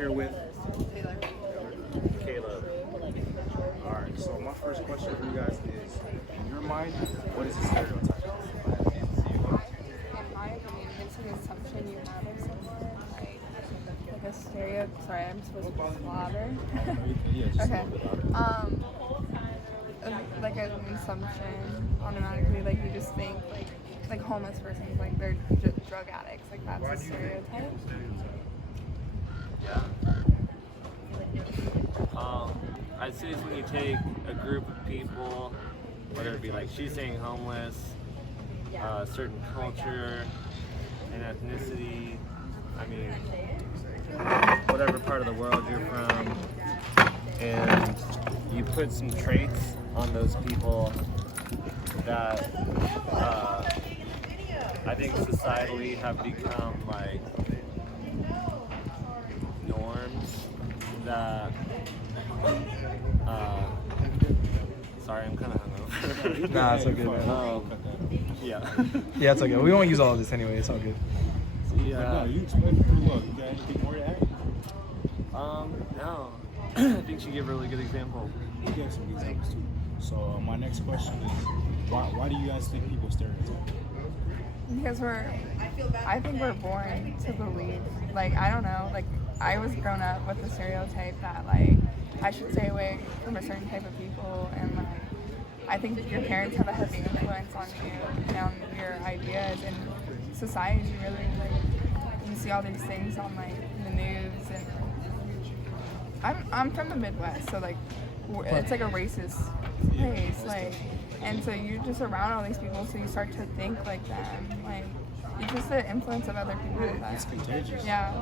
here with Taylor. Caleb. All right, so my first question for you guys is, in your mind, what is a stereotype? In my opinion, it's an assumption you have of someone, like a stereotype. Sorry, I'm supposed to be louder. Okay. Like an assumption automatically, like you just think like homeless persons, like they're drug addicts, like that's a stereotype. Yeah. I'd say it's when you take a group of people, whether it be like she's saying homeless, a certain culture, an ethnicity, I mean, whatever part of the world you're from, and you put some traits on those people that I think societally have become like norms that sorry, I'm kind of hungover. Nah, it's okay, man. Yeah. Yeah, it's okay. We won't use all of this anyway. It's all good. No, you explained it pretty well. You got anything more to add? No. I think she gave a really good example. You gave some good examples too. So my next question is, why do you guys think people stereotype? Because I think we're born to believe, like, I don't know, like, I was grown up with the stereotype that, like, I should stay away from a certain type of people, and, like, I think your parents have a heavy influence on you and on your ideas, and society really, like, you see all these things on, like, the news, and I'm from the Midwest, so, like, it's like a racist place, like, and so you're just around all these people, so you start to think like them, like, it's just the influence of other people. It's contagious. Yeah.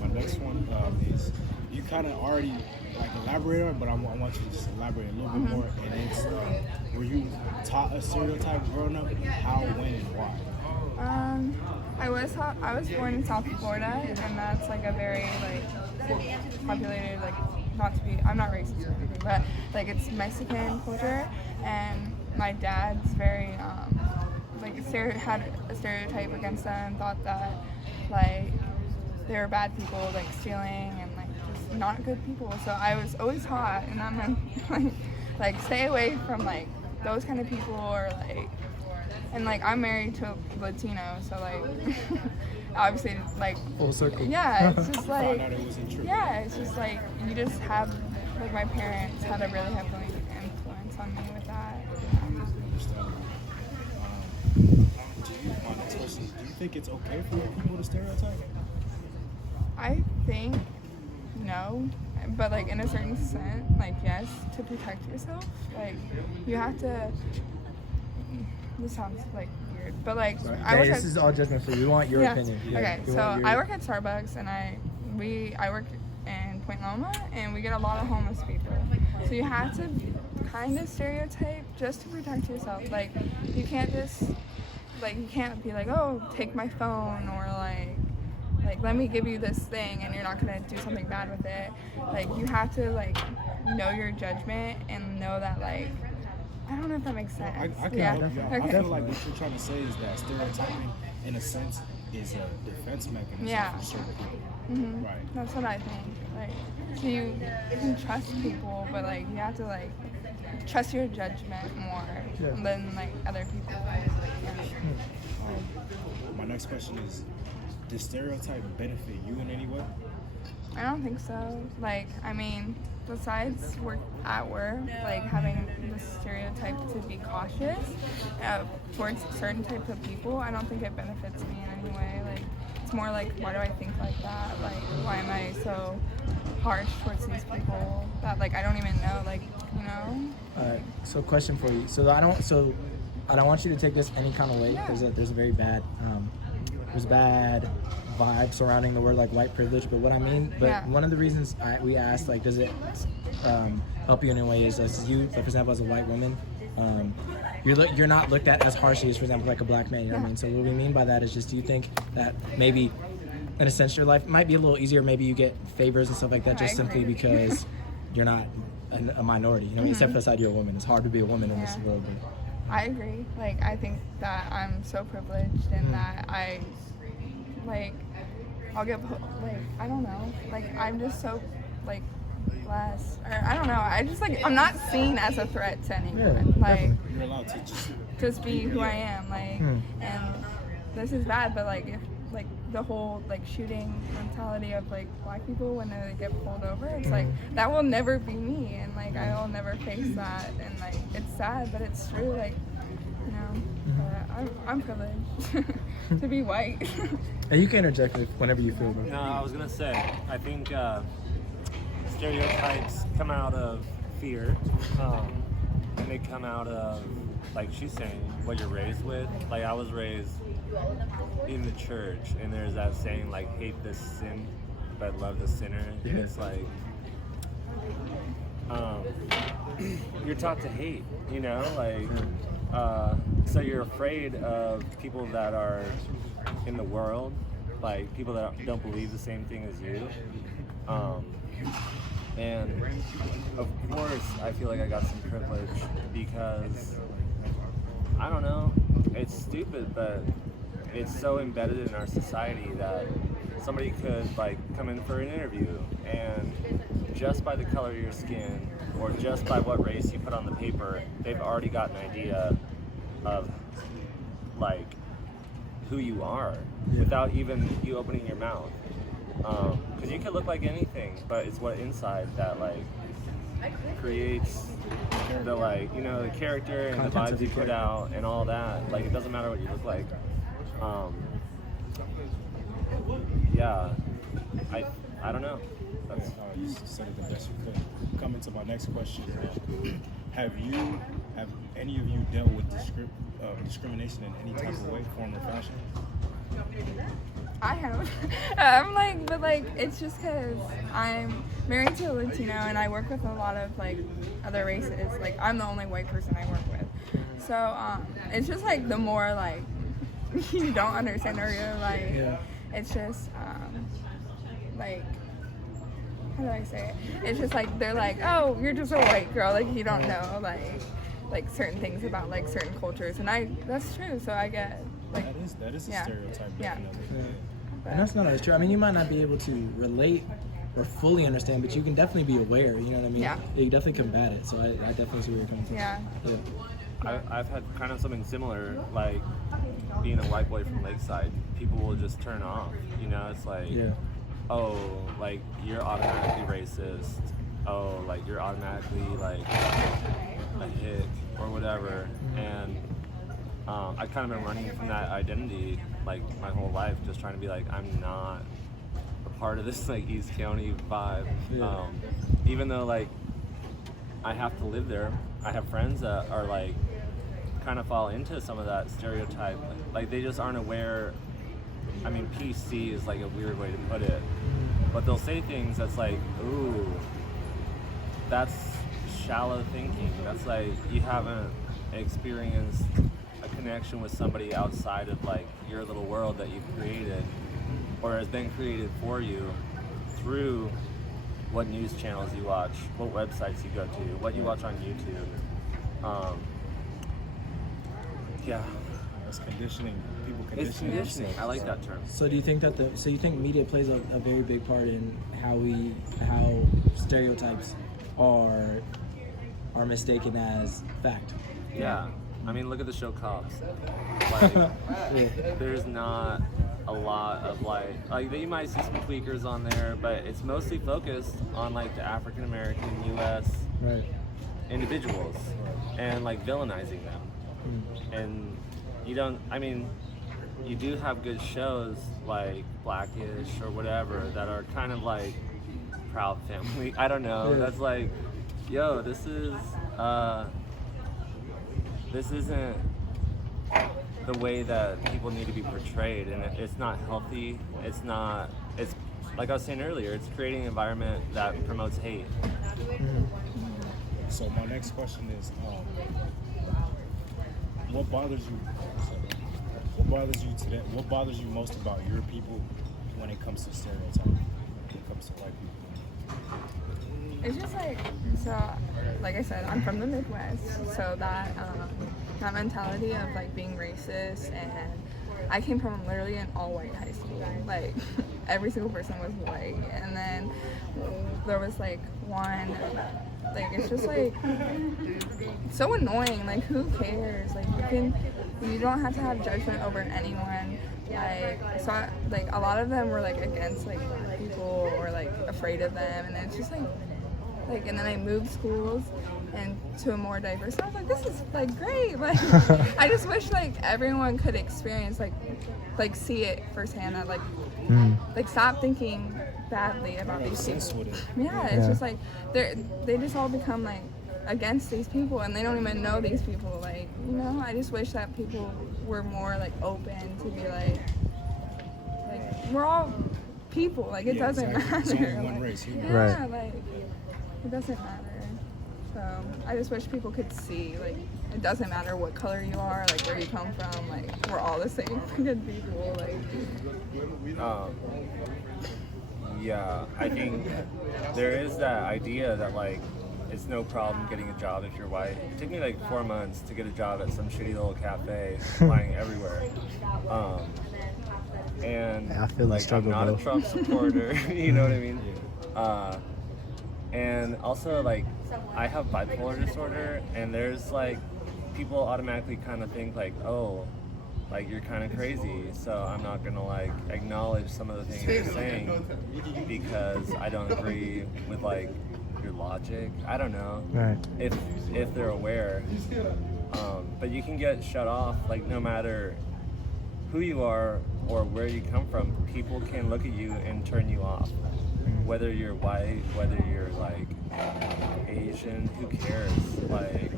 My next one is, you kind of already like elaborated on it, but I want you to just elaborate a little bit more, and it's, were you taught a stereotype growing up? How, when, and why? I was born in South Florida, and that's like a very like populated, like, not to be, I'm not racist or anything, but like it's Mexican culture, and my dad's very like had a stereotype against them, thought that like they were bad people, like stealing and like just not good people. So I was always taught, and I'm like stay away from like those kind of people, or like, and like I'm married to a Latino, so like obviously like Full circle. yeah, it's just like Found out it wasn't true. yeah, it's just like you just have, like, my parents had a really heavy influence on me with that. My next question is, do you think it's okay for people to stereotype? I think no, but like in a certain extent, like yes, to protect yourself, like you have to. This sounds like weird, but like This is all judgment free. We want your opinion. Okay, We so want your- I work at Starbucks, and I work in Point Loma, and we get a lot of homeless people. So you have to kind of stereotype just to protect yourself. Like you can't just you can't be like, oh, take my phone, or like let me give you this thing, and you're not gonna do something bad with it. Like you have to like know your judgment and know that like. I don't know if that makes sense. I can help you out. I feel like what you're trying to say is that stereotyping, in a sense, is a defense mechanism for certain people. Mm-hmm. Right. That's what I think. Like, so you can trust people, but like you have to like trust your judgment more than like other people. My next question is, does stereotype benefit you in any way? I don't think so. Like, I mean, besides work, like having the stereotype to be cautious towards certain types of people, I don't think it benefits me in any way. Like, it's more like, why do I think like that? Like, why am I so harsh towards these people that like I don't even know? Like, you know? Alright, so question for you. I don't want you to take this any kind of way. Yeah. There's a very bad bad vibe surrounding the word like white privilege, but what I mean, one of the reasons we asked, like, does it help you in any way is you, for example, as a white woman, you're not looked at as harshly as, for example, like a black man, you know what I mean? So what we mean by that is just, do you think that maybe in a sense your life might be a little easier, maybe you get favors and stuff like that just simply because you're not a minority, you know, except for the side you're a woman. It's hard to be a woman in this world. But I agree. Like, I think that I'm so privileged and that I I'll get like, I don't know, like I'm just so like blessed, or I don't know, I just like, I'm not seen as a threat to anyone. Yeah, like You're allowed to just be who I am, like, and this is bad, but like if like the whole like shooting mentality of like black people when they get pulled over, it's like that will never be me, and like I will never face that, and like it's sad, but it's true, like, you know. But I'm privileged to be white. And you can interject whenever you feel, bro. No, I was gonna say, I think stereotypes come out of fear, and they come out of, like she's saying, what you're raised with. Like I was raised in the church, and there's that saying like, hate the sin, but love the sinner. Yeah. And it's like, you're taught to hate, you know, like, so you're afraid of people that are in the world, like people that don't believe the same thing as you. And of course, I feel like I got some privilege because, I don't know, it's stupid, but it's so embedded in our society that somebody could like come in for an interview, and just by the color of your skin or just by what race you put on the paper, they've already got an idea of like who you are without even you opening your mouth. Because you can look like anything, but it's what inside that like creates the, like, you know, the character and the vibes you put out and all that. Like, it doesn't matter what you look like. Yeah, I don't know. That's, you said it the best you could. Coming to my next question, have any of you dealt with discrimination in any type of way, form, or fashion? I have. I'm like, but like, it's just because I'm married to a Latino and I work with a lot of like other races. Like, I'm the only white person I work with. So it's just like the more like you don't understand, or you're like, it's just like, how do I say it? It's just like they're like, oh, you're just a white girl, like you don't know like certain things about like certain cultures, and that's true. So I get like that is a stereotype. Yeah. And that's not always true. I mean, you might not be able to relate or fully understand, but you can definitely be aware. You know what I mean? Yeah. You definitely combat it. So I definitely see where you're coming from. Yeah. I've had kind of something similar, like being a white boy from Lakeside. People will just turn off. You know, it's like, oh, like you're automatically racist. Oh, like you're automatically like a hick or whatever. And I kind of been running from that identity like my whole life, just trying to be like, I'm not a part of this like East County vibe. Even though like I have to live there, I have friends that are like kind of fall into some of that stereotype. Like they just aren't aware. I mean, PC is like a weird way to put it, but they'll say things that's like, ooh, that's shallow thinking. That's like, you haven't experienced a connection with somebody outside of like your little world that you've created or has been created for you through what news channels you watch, what websites you go to, what you watch on YouTube. That's conditioning. People It's conditioning. conditioning. I like that term. So do you think that you think media plays a very big part in how stereotypes are mistaken as fact? Yeah. I mean, look at the show Cops. Like, there's not a lot of like you might see some tweakers on there, but it's mostly focused on like the African American U.S. individuals and like villainizing them. And you don't. I mean, you do have good shows like Blackish or whatever that are kind of like Proud Family. I don't know. That's like, yo, this isn't the way that people need to be portrayed, and it's not healthy. It's like I was saying earlier, it's creating an environment that promotes hate. So my next question is, what bothers you? Today? What bothers you most about your people when it comes to stereotyping? When it comes to white people? It's just like, so, like I said, I'm from the Midwest, so that mentality of like being racist and I came from literally an all-white high school. Like, every single person was white. And then there was, like, one, like, it's just, like, so annoying. Like, who cares? Like, you don't have to have judgment over anyone. Like, so, like, a lot of them were, like, against, like, black people or, like, afraid of them. And it's just, like, and then I moved schools and to a more diverse. And I was like, this is like great. Like, I just wish like everyone could experience like see it firsthand. That like stop thinking badly about these people. Yeah, it's just like they just all become like against these people and they don't even know these people. Like, you know, I just wish that people were more like open to be like we're all people. Like, it doesn't matter. It's only one race. Yeah, like. It doesn't matter. So I just wish people could see, like, it doesn't matter what color you are, like where you come from, like we're all the same good people. Like, yeah, I think there is that idea that like it's no problem getting a job if you're white. It took me like 4 months to get a job at some shitty little cafe, flying everywhere. And I feel like, struggle, I'm not bro. a Trump supporter, you know what I mean? And also, like, I have bipolar disorder, and there's, like, people automatically kind of think, like, oh, like, you're kind of crazy, so I'm not going to, like, acknowledge some of the things you're saying because I don't agree with, like, your logic. I don't know. Right. If they're aware. But you can get shut off, like, no matter who you are or where you come from, people can look at you and turn you off. Whether you're white, whether you're like Asian, who cares? Like,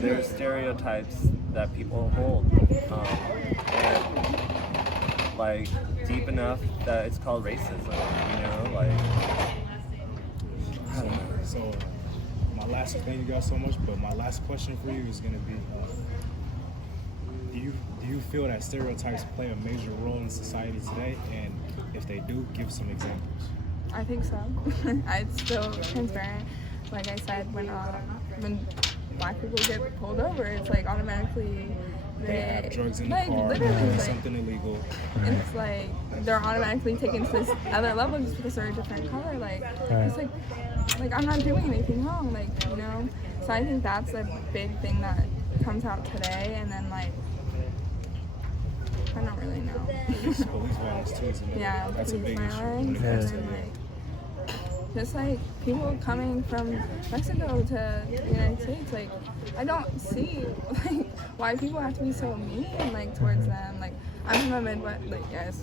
there's stereotypes that people hold, and like deep enough that it's called racism. You know, like. I don't know. So, my last, thank you guys so much, but my last question for you is gonna be, do you feel that stereotypes play a major role in society today? And if they do, give some examples. I think so. It's still transparent. Like I said, when black people get pulled over, it's like automatically They have drugs in the like, car, literally, doing like, something illegal. it's like they're automatically taken to this other level just because they're a different color. Like, it's like I'm not doing anything wrong. Like, you know. So I think that's a big thing that comes out today. And then like, I don't really know. Police violence too, isn't it? Yeah, That's a police big issue. violence, when it comes and to then, like, just like people coming from Mexico to the United States, like I don't see like why people have to be so mean like towards them. Like, I'm from the Midwest, like yes,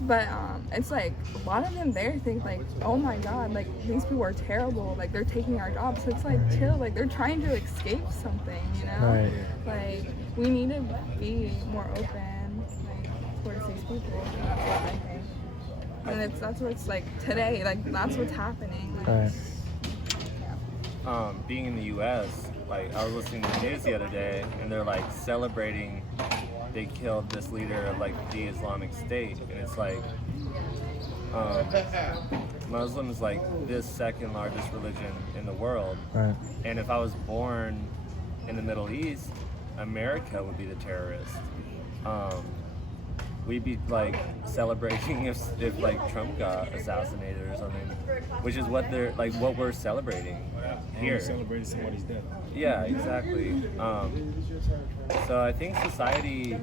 but it's like a lot of them there think like, oh my God, like these people are terrible, like they're taking our jobs. So it's like chill, like they're trying to escape something, you know? Right. Like we need to be more open towards these people. That's what I think. And that's what's like today, like that's what's happening. Like, Right. Being in the U.S., like I was listening to the news the other day, and they're like celebrating they killed this leader of like the Islamic State, and it's like Muslim is like this second largest religion in the world, Right. and if I was born in the Middle East, America would be the terrorist. We'd be like celebrating if like Trump got assassinated or something, which is what they're like what we're celebrating here. Celebrating somebody's death. Yeah, exactly. So I think society,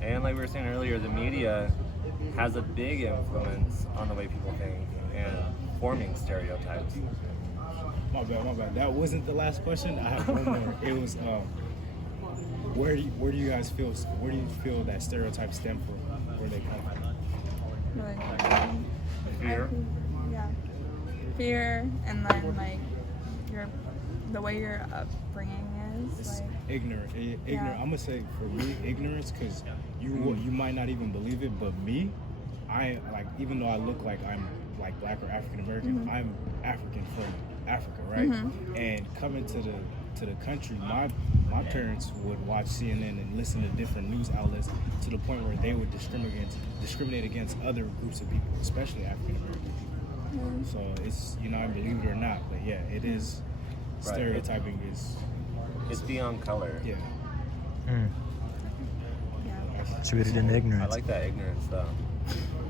and like we were saying earlier, the media has a big influence on the way people think and forming stereotypes. My bad. That wasn't the last question. I have one more. It was where do you guys feel? Where do you feel that stereotypes stem from? Where they come from? like, Fear. yeah, fear, and then like the way your upbringing is. It's Like, ignorant. Yeah. I'm gonna say for me, ignorance, because you might not even believe it, but me, I like, even though I look like I'm like black or African American, I'm African from Africa, right? And coming to the country, my parents would watch CNN and listen to different news outlets to the point where they would discriminate against other groups of people, especially African American people. So it's, you know, I believe it or not, but yeah, it is. Right. Stereotyping is It's beyond color. yeah. Attributed in I ignorance. like that ignorance though.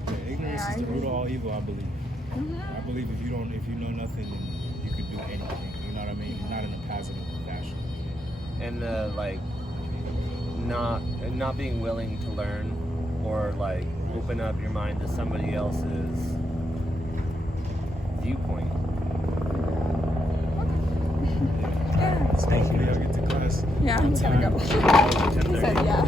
Yeah, ignorance Yeah, I is the root agree. of all evil, I believe. Mhm. I believe if you know nothing, then you could do anything. You know what I mean? Not in a positive fashion. And like not being willing to learn or like open up your mind to somebody else's viewpoint. Yeah. Thank you. Get to class. Yeah, I'm gonna go. Oh, He 10:30. said yeah.